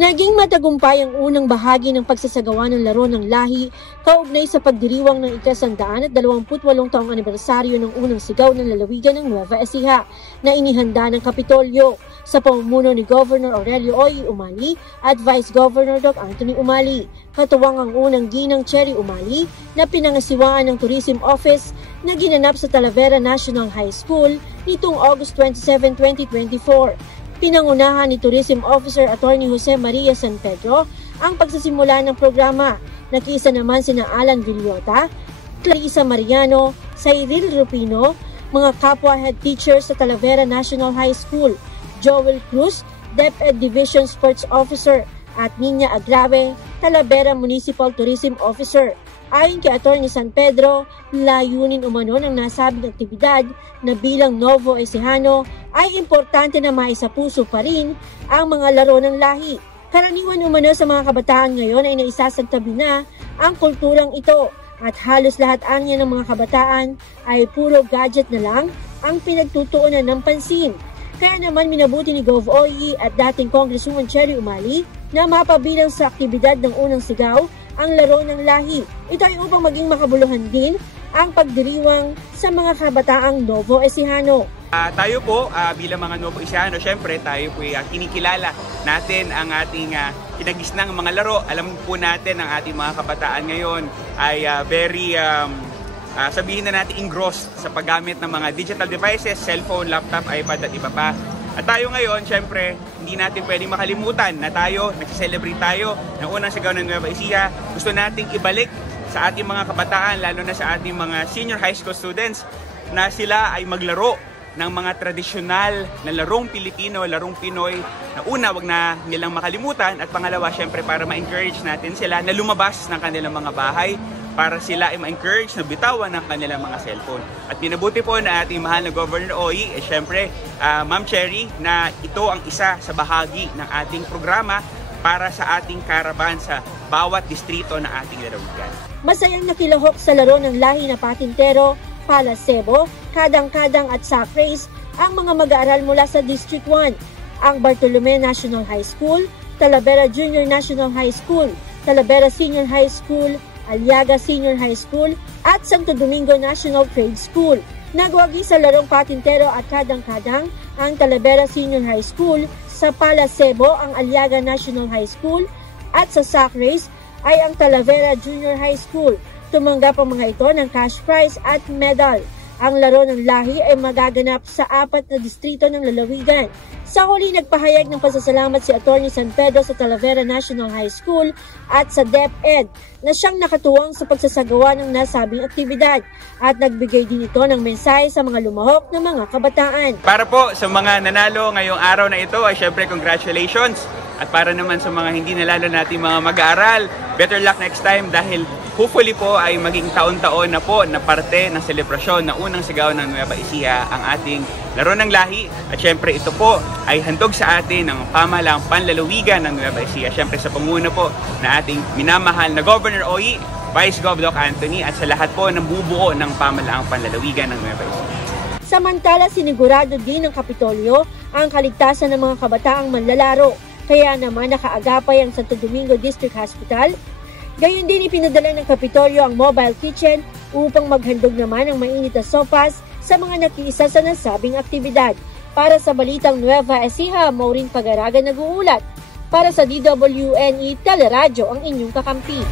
Naging matagumpay ang unang bahagi ng pagsasagawa ng laro ng lahi kaugnay sa pagdiriwang ng ika-128 taong anibersaryo ng unang sigaw ng lalawigan ng Nueva Ecija na inihanda ng Kapitolyo sa pamumuno ni Governor Aurelio Oy Umali at Vice Governor Doc Anthony Umali. Katuwang ang unang ginang Cherry Umali na pinangasiwaan ng Tourism Office na ginanap sa Talavera National High School nitong August 27, 2024. Pinangunahan ni Tourism Officer Attorney Jose Maria San Pedro ang pagsisimula ng programa. Nakiisa naman sina Alan Villota, Clarissa Mariano, Cyril Rupino, mga kapwa head teachers sa Talavera National High School, Joel Cruz, DepEd Division Sports Officer, at Nina Agrave, Talavera Municipal Tourism Officer. Ayon kay Attorney San Pedro, layunin umano ng nasabing aktibidad na bilang Novo Ecijano ay importante na maisapuso pa rin ang mga laro ng lahi. Karaniwan umano sa mga kabataan ngayon ay naisasantabi na ang kulturang ito at halos lahat anya ng mga kabataan ay puro gadget na lang ang pinagtutuunan ng pansin. Kaya naman minabuti ni Gov. Oy at dating Congresswoman Cherry Umali na mapabilang sa aktibidad ng unang sigaw ang laro ng lahi. Ito ay upang maging makabuluhan din ang pagdiriwang sa mga kabataang Novo Ecijano. Tayo po bilang mga Novo Ecijano, syempre tayo po kinikilala natin ang ating kinagisnang mga laro. Alam po natin ang ating mga kabataan ngayon ay very sabihin na natin engrossed sa paggamit ng mga digital devices, cellphone, laptop, iPad at iba pa. At tayo ngayon, syempre, hindi natin pwedeng makalimutan na tayo, nag-celebrate tayo ng unang sigaw ng Nueva Ecija. Gusto nating ibalik sa ating mga kabataan, lalo na sa ating mga senior high school students, na sila ay maglaro ng mga tradisyonal na larong Pilipino, larong Pinoy, na una, wag na nilang makalimutan, at pangalawa, syempre, para ma-encourage natin sila na lumabas ng kanilang mga bahay, para sila ay ma-encourage na bitawan ng kanilang mga cellphone. At pinabuti po na ating mahal na Governor Oy, syempre, Ma'am Cherry, na ito ang isa sa bahagi ng ating programa para sa ating karaban sa bawat distrito ng ating lalawigan. Masayang nakilahok sa laro ng lahi na patintero, palasebo, kadang-kadang at sack race ang mga mag-aaral mula sa District 1, ang Bartolome National High School, Talavera Junior National High School, Talavera Senior High School, Aliaga Senior High School at Santo Domingo National Trade School. Nagwagi sa larong patintero at kadang-kadang ang Talavera Senior High School, sa palasebo ang Aliaga National High School at sa sack race ay ang Talavera Junior High School. Tumanggap ang mga ito ng cash prize at medal. Ang laro ng lahi ay magaganap sa 4 na distrito ng lalawigan. Sa huli, nagpahayag ng pasasalamat si Attorney San Pedro sa Talavera National High School at sa DepEd na siyang nakatuwang sa pagsasagawa ng nasabing aktibidad at nagbigay din ito ng mensahe sa mga lumahok na mga kabataan. Para po sa mga nanalo ngayong araw na ito ay syempre congratulations. At para naman sa mga hindi nalalo natin mga mag-aaral, better luck next time dahil hopefully po ay maging taon-taon na po na parte ng selebrasyon na unang sigaw ng Nueva Ecija ang ating laro ng lahi. At syempre ito po ay handog sa atin ng pamahalaang panlalawigan ng Nueva Ecija. Syempre sa pamumuno po na ating minamahal na Governor Oy, Vice Gov. Doc Anthony at sa lahat po ng bubuo ng pamahalaang panlalawigan ng Nueva Ecija. Samantala, sinigurado din ng Kapitolyo ang kaligtasan ng mga kabataang manlalaro. Kaya naman nakaagapay ang Santo Domingo District Hospital. Gayon din ipinadala ng Kapitolyo ang mobile kitchen upang maghandog naman ng mainit na sopas sa mga nakiisa sa nasabing aktibidad. Para sa Balitang Nueva Ecija, Maureen Pagaraga nag-uulat. Para sa DWNE Teleradyo, ang inyong kakampi.